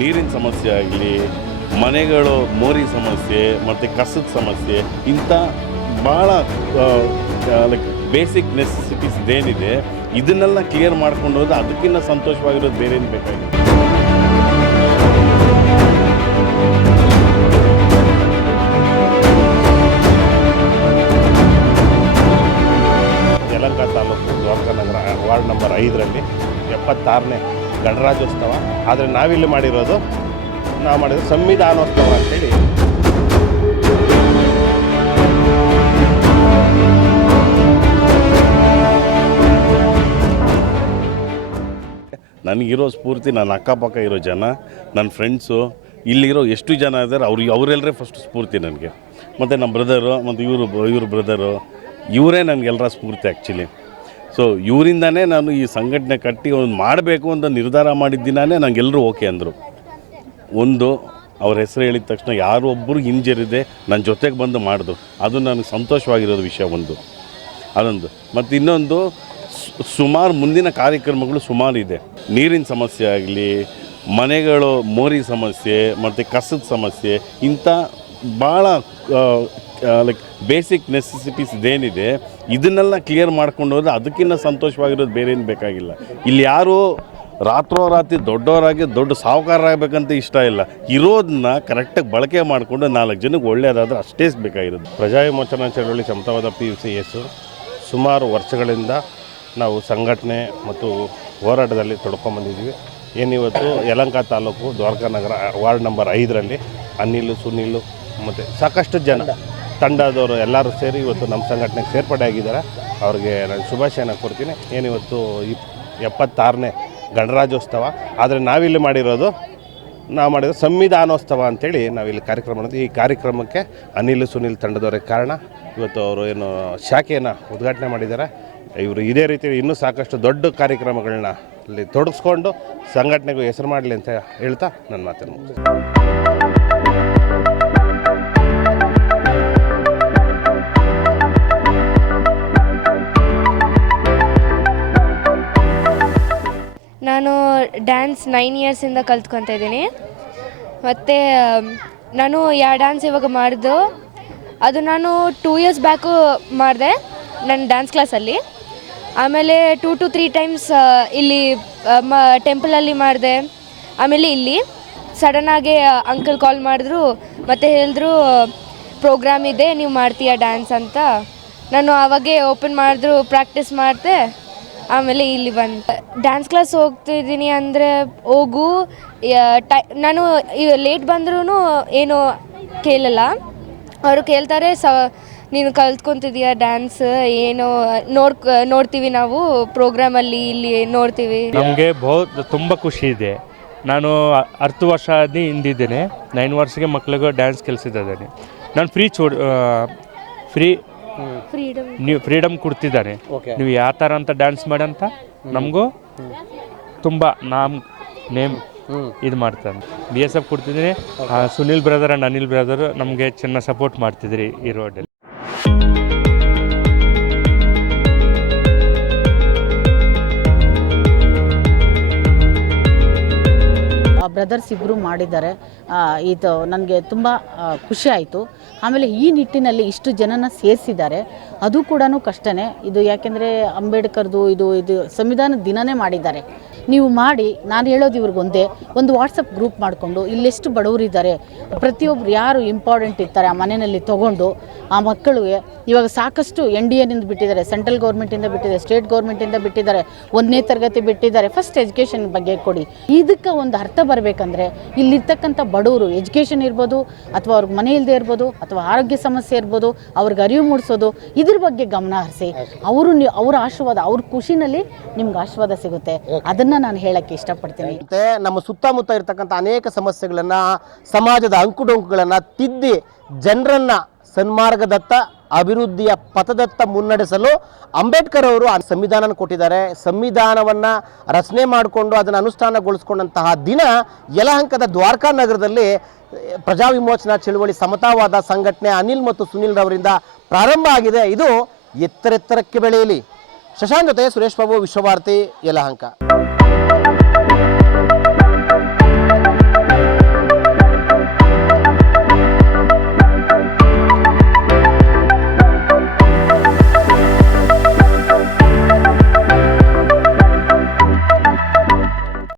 ನೀರಿನ ಸಮಸ್ಯೆ ಆಗಲಿ, ಮನೆಗಳು ಮೋರಿ ಸಮಸ್ಯೆ, ಮತ್ತು ಕಸದ ಸಮಸ್ಯೆ, ಇಂಥ ಭಾಳ ಲೈಕ್ ಬೇಸಿಕ್ ನೆಸೆಸಿಟೀಸ್ ಏನಿದೆ ಇದನ್ನೆಲ್ಲ ಕ್ಲಿಯರ್ ಮಾಡ್ಕೊಂಡು ಹೋದ್ರೆ ಅದಕ್ಕಿಂತ ಸಂತೋಷವಾಗಿರೋದು ಬೇರೇನು ಬೇಕಾಗಿದೆ ವಾರ್ಡ್ ನಂಬರ್ ಐದರಲ್ಲಿ ಎಪ್ಪತ್ತಾರನೇ ಗಣರಾಜ್ಯೋತ್ಸವ. ಆದರೆ ನಾವಿಲ್ಲಿ ಮಾಡಿರೋದು, ನಾವು ಮಾಡಿರೋದು ಸಂವಿಧಾನೋತ್ಸವ ಅಂತೇಳಿ. ನನಗಿರೋ ಸ್ಫೂರ್ತಿ, ನನ್ನ ಅಕ್ಕಪಕ್ಕ ಇರೋ ಜನ ನನ್ನ ಫ್ರೆಂಡ್ಸು ಇಲ್ಲಿರೋ ಎಷ್ಟು ಜನ ಇದ್ದಾರೆ ಅವ್ರಿಗೆ ಅವರೆಲ್ಲರೇ ಫಸ್ಟ್ ಸ್ಫೂರ್ತಿ ನನಗೆ. ಮತ್ತು ನಮ್ಮ ಬ್ರದರು ಮತ್ತು ಇವರು, ಇವ್ರ ಬ್ರದರು ಇವರೇ ನನಗೆಲ್ಲರ ಸ್ಫೂರ್ತಿ ಆ್ಯಕ್ಚುಲಿ ಸೊ ಇವರಿಂದನೇ ನಾನು ಈ ಸಂಘಟನೆ ಕಟ್ಟಿ ಒಂದು ಮಾಡಬೇಕು ಅಂತ ನಿರ್ಧಾರ ಮಾಡಿದ ದಿನಾನೇ ನನಗೆಲ್ಲರೂ ಓಕೆ ಅಂದರು. ಒಂದು, ಅವ್ರ ಹೆಸರು ಹೇಳಿದ ತಕ್ಷಣ ಯಾರು ಒಬ್ಬರು ಹಿಂಜರಿದೆ ನನ್ನ ಜೊತೆಗೆ ಬಂದು ಮಾಡಿದ್ರು. ಅದು ನನಗೆ ಸಂತೋಷವಾಗಿರೋದು ವಿಷಯ ಒಂದು. ಅದೊಂದು. ಮತ್ತು ಇನ್ನೊಂದು ಸುಮಾರು ಮುಂದಿನ ಕಾರ್ಯಕ್ರಮಗಳು ಸುಮಾರು ಇದೆ. ನೀರಿನ ಸಮಸ್ಯೆ ಆಗಲಿ, ಮನೆಗಳು ಮೋರಿ ಸಮಸ್ಯೆ, ಮತ್ತು ಕಸದ ಸಮಸ್ಯೆ, ಇಂಥ ಭಾಳ ಲೈಕ್ ಬೇಸಿಕ್ ನೆಸೆಸಿಟೀಸ್ ಇದೇನಿದೆ, ಇದನ್ನೆಲ್ಲ ಕ್ಲಿಯರ್ ಮಾಡ್ಕೊಂಡು ಹೋದರೆ ಅದಕ್ಕಿಂತ ಸಂತೋಷವಾಗಿರೋದು ಬೇರೆ ಏನು ಬೇಕಾಗಿಲ್ಲ. ಇಲ್ಲಿ ಯಾರು ರಾತ್ರೋರಾತ್ರಿ ದೊಡ್ಡವರಾಗಿ ದೊಡ್ಡ ಸಾಹುಕಾರರಾಗಬೇಕಂತ ಇಷ್ಟ ಇಲ್ಲ. ಇರೋದನ್ನ ಕರೆಕ್ಟಾಗಿ ಬಳಕೆ ಮಾಡಿಕೊಂಡು ನಾಲ್ಕು ಜನಕ್ಕೆ ಒಳ್ಳೆಯದಾದ್ರೆ ಅಷ್ಟೇ ಬೇಕಾಗಿರೋದು. ಪ್ರಜಾವಿಮೋಚನಾ ಚಳವಳಿ ಸಮತಾವಾದ ಪಿ ಯು ಸಿ ಎಸ್ ಸುಮಾರು ವರ್ಷಗಳಿಂದ ನಾವು ಸಂಘಟನೆ ಮತ್ತು ಹೋರಾಟದಲ್ಲಿ ತೊಡ್ಕೊಂಬಂದಿದ್ದೀವಿ. ಏನಿವತ್ತು ಯಲಂಕ ತಾಲೂಕು ದ್ವಾರಕಾ ನಗರ ವಾರ್ಡ್ ನಂಬರ್ ಐದರಲ್ಲಿ ಅನಿಲು, ಸುನಿಲು ಮತ್ತು ಸಾಕಷ್ಟು ಜನ ತಂಡದವರು ಎಲ್ಲರೂ ಸೇರಿ ಇವತ್ತು ನಮ್ಮ ಸಂಘಟನೆಗೆ ಸೇರ್ಪಡೆ ಆಗಿದ್ದಾರೆ. ಅವ್ರಿಗೆ ನಾನು ಶುಭಾಶಯನ ಕೊಡ್ತೀನಿ. ಏನಿವತ್ತು ಇಪ್ ಎಪ್ಪತ್ತಾರನೇ ಗಣರಾಜ್ಯೋತ್ಸವ. ಆದರೆ ನಾವಿಲ್ಲಿ ಮಾಡಿರೋದು, ನಾವು ಮಾಡಿದ ಸಂವಿಧಾನೋತ್ಸವ ಅಂತೇಳಿ ನಾವಿಲ್ಲಿ ಕಾರ್ಯಕ್ರಮ ಮಾಡಿದ್ವಿ ಈ ಕಾರ್ಯಕ್ರಮಕ್ಕೆ ಅನಿಲ್ ಸುನಿಲ್ ತಂಡದವರೇ ಕಾರಣ. ಇವತ್ತು ಅವರು ಏನು ಶಾಖೆಯನ್ನು ಉದ್ಘಾಟನೆ ಮಾಡಿದ್ದಾರೆ. ಇವರು ಇದೇ ರೀತಿ ಇನ್ನೂ ಸಾಕಷ್ಟು ದೊಡ್ಡ ಕಾರ್ಯಕ್ರಮಗಳನ್ನ ಅಲ್ಲಿ ತೊಡಗಿಸ್ಕೊಂಡು ಸಂಘಟನೆಗೂ ಹೆಸರು ಮಾಡಲಿ ಅಂತ ಹೇಳ್ತಾ ನನ್ನ ಮಾತನ್ನು ಡ್ಯಾನ್ಸ್ ನೈನ್ ಇಯರ್ಸಿಂದ ಕಲ್ತ್ಕೊತಾ ಇದ್ದೀನಿ. ಮತ್ತು, ನಾನು ಯಾ ಡ್ಯಾನ್ಸ್ ಇವಾಗ ಮಾಡಿದ್ದು ಅದು ನಾನು ಟೂ ಇಯರ್ಸ್ ಬ್ಯಾಕು ಮಾಡಿದೆ ನನ್ನ ಡ್ಯಾನ್ಸ್ ಕ್ಲಾಸಲ್ಲಿ ಆಮೇಲೆ ಟೂ ಟು ತ್ರೀ ಟೈಮ್ಸ್ ಇಲ್ಲಿ ಮ ಟೆಂಪಲಲ್ಲಿ ಮಾಡಿದೆ. ಆಮೇಲೆ ಇಲ್ಲಿ ಸಡನ್ನಾಗಿ ಅಂಕಲ್ ಕಾಲ್ ಮಾಡಿದ್ರು, ಮತ್ತು ಹೇಳಿದ್ರು ಪ್ರೋಗ್ರಾಮ್ ಇದೆ, ನೀವು ಮಾಡ್ತೀಯಾ ಡ್ಯಾನ್ಸ್ ಅಂತ. ನಾನು ಆವಾಗೇ ಓಪನ್ ಮಾಡಿದ್ರು ಪ್ರಾಕ್ಟೀಸ್ ಮಾಡಿದೆ. ಆಮೇಲೆ ಇಲ್ಲಿ ಬಂದು ಡ್ಯಾನ್ಸ್ ಕ್ಲಾಸ್ ಹೋಗ್ತಿದ್ದೀನಿ ಅಂದರೆ ಹೋಗು. ಟೈ ನಾನು ಲೇಟ್ ಬಂದ್ರೂ ಏನು ಕೇಳಲ್ಲ. ಅವರು ಕೇಳ್ತಾರೆ, ಸ, ನೀನು ಕಲ್ತ್ಕೊತಿದೀಯ ಡ್ಯಾನ್ಸ್ ಏನು, ನೋಡ್, ನೋಡ್ತೀವಿ ನಾವು ಪ್ರೋಗ್ರಾಮಲ್ಲಿ ಇಲ್ಲಿ ನೋಡ್ತೀವಿ. ನಮಗೆ ಬಹು, ತುಂಬ ಖುಷಿ ಇದೆ. ನಾನು ಹತ್ತು ವರ್ಷ ಆದಿ ಹಿಂದಿದ್ದೇನೆ. ನೈನ್ ವರ್ಷಕ್ಕೆ ಮಕ್ಕಳಿಗೆ ಡ್ಯಾನ್ಸ್ ಕಲಿಸಿದ್ದೇನೆ ನಾನು ಫ್ರೀ ಚೋ ಫ್ರೀ ಫ್ರೀಡಮ್ ನೀವು ಫ್ರೀಡಮ್ ಕೊಡ್ತಿದ್ದಾರೆ. ನೀವು ಯಾವ ಥರ ಅಂತ ಡ್ಯಾನ್ಸ್ ಮಾಡಿ ಅಂತ ನಮಗೂ ತುಂಬ ನಾಮ್ ನೇಮ್ ಇದು ಮಾಡ್ತಾನೆ B S F ಕೊಡ್ತಿದ್ದೀನಿ Sunil brother and Anil brother ನಮಗೆ ಚೆನ್ನಾಗಿ ಸಪೋರ್ಟ್ ಮಾಡ್ತಿದ್ರಿ ಈ ರೋಡಲ್ಲಿ ಬ್ರದರ್ಸ್ ಇಬ್ಬರು ಮಾಡಿದ್ದಾರೆ. ಇದು ನನಗೆ ತುಂಬ ಖುಷಿ ಆಯಿತು. ಆಮೇಲೆ ಈ ನಿಟ್ಟಿನಲ್ಲಿ ಇಷ್ಟು ಜನನ ಸೇರಿಸಿದ್ದಾರೆ. ಅದು ಕೂಡ ಕಷ್ಟನೇ. ಇದು ಯಾಕೆಂದರೆ ಅಂಬೇಡ್ಕರ್ದು ಇದು ಇದು ಸಂವಿಧಾನ ದಿನನೇ ಮಾಡಿದ್ದಾರೆ. ನೀವು ಮಾಡಿ, ನಾನು ಹೇಳೋದು ಇವ್ರಿಗೆ ಒಂದೇ ವಾಟ್ಸಪ್ ಗ್ರೂಪ್ ಮಾಡಿಕೊಂಡು ಇಲ್ಲೆಷ್ಟು ಬಡವರಿದ್ದಾರೆ. ಪ್ರತಿಯೊಬ್ಬರು ಯಾರು ಇಂಪಾರ್ಟೆಂಟ್ ಇರ್ತಾರೆ ಆ ಮನೆಯಲ್ಲಿ ತೊಗೊಂಡು, ಆ ಮಕ್ಕಳಿಗೆ ಇವಾಗ ಸಾಕಷ್ಟು ಎನ್ ಡಿ ಎನಿಂದ ಬಿಟ್ಟಿದ್ದಾರೆ ಸೆಂಟ್ರಲ್ ಗೌರ್ಮೆಂಟಿಂದ ಬಿಟ್ಟಿದ್ದಾರೆ ಸ್ಟೇಟ್ ಗೌರ್ಮೆಂಟಿಂದ ಬಿಟ್ಟಿದ್ದಾರೆ, ಒಂದನೇ ತರಗತಿ ಬಿಟ್ಟಿದ್ದಾರೆ ಫಸ್ಟ್ ಎಜುಕೇಷನ್ ಬಗ್ಗೆ ಕೊಡಿ. ಇದಕ್ಕೆ ಒಂದು ಅರ್ಥ ಬರಬೇಕಂದ್ರೆ ಇಲ್ಲಿರ್ತಕ್ಕಂಥ ಬಡವರು ಎಜುಕೇಷನ್ ಇರ್ಬೋದು ಅಥವಾ ಅವ್ರಿಗೆ ಮನೆ ಇಲ್ಲದೆ ಇರ್ಬೋದು ಅಥವಾ ಆರೋಗ್ಯ ಸಮಸ್ಯೆ ಇರ್ಬೋದು, ಅವ್ರಿಗೆ ಅರಿವು ಮೂಡಿಸೋದು, ಇದ್ರ ಬಗ್ಗೆ ಗಮನ ಹರಿಸಿ. ಅವರ ಅವ್ರ ಆಶೀರ್ವಾದ, ಅವ್ರ ಖುಷಿನಲ್ಲಿ ನಿಮ್ಗೆ ಆಶೀರ್ವಾದ ಸಿಗುತ್ತೆ. ಅದನ್ನ ನಾನು ಹೇಳಕ್ಕೆ ಇಷ್ಟಪಡ್ತೀನಿ. ಮತ್ತೆ ನಮ್ಮ ಸುತ್ತಮುತ್ತ ಇರತಕ್ಕಂಥ ಅನೇಕ ಸಮಸ್ಯೆಗಳನ್ನ ಸಮಾಜದ ಅಂಕುಡೊಂಕುಗಳನ್ನು ತಿದ್ದಿ ಜನರನ್ನ ಸನ್ಮಾರ್ಗದತ್ತ ಅಭಿವೃದ್ಧಿಯ ಪಥದತ್ತ ಮುನ್ನಡೆಸಲು ಅಂಬೇಡ್ಕರ್ ಅವರು ಆ ಸಂವಿಧಾನ ಕೊಟ್ಟಿದ್ದಾರೆ. ಸಂವಿಧಾನವನ್ನು ರಚನೆ ಮಾಡಿಕೊಂಡು ಅದನ್ನು ಅನುಷ್ಠಾನಗೊಳಿಸ್ಕೊಂಡಂತಹ ದಿನ ಯಲಹಂಕದ ದ್ವಾರಕಾ ನಗರದಲ್ಲಿ ಪ್ರಜಾ ವಿಮೋಚನಾ ಚಳುವಳಿ ಸಮತಾವಾದ ಸಂಘಟನೆ ಅನಿಲ್ ಮತ್ತು ಸುನಿಲ್ ರವರಿಂದ ಪ್ರಾರಂಭ ಆಗಿದೆ. ಇದು ಎತ್ತರೆತ್ತರಕ್ಕೆ ಬೆಳೆಯಲಿ. ಶಶಾಂಕ್ ಜೊತೆ ಸುರೇಶ್ ಬಾಬು ವಿಶ್ವಭಾರತಿ, ಯಲಹಂಕ.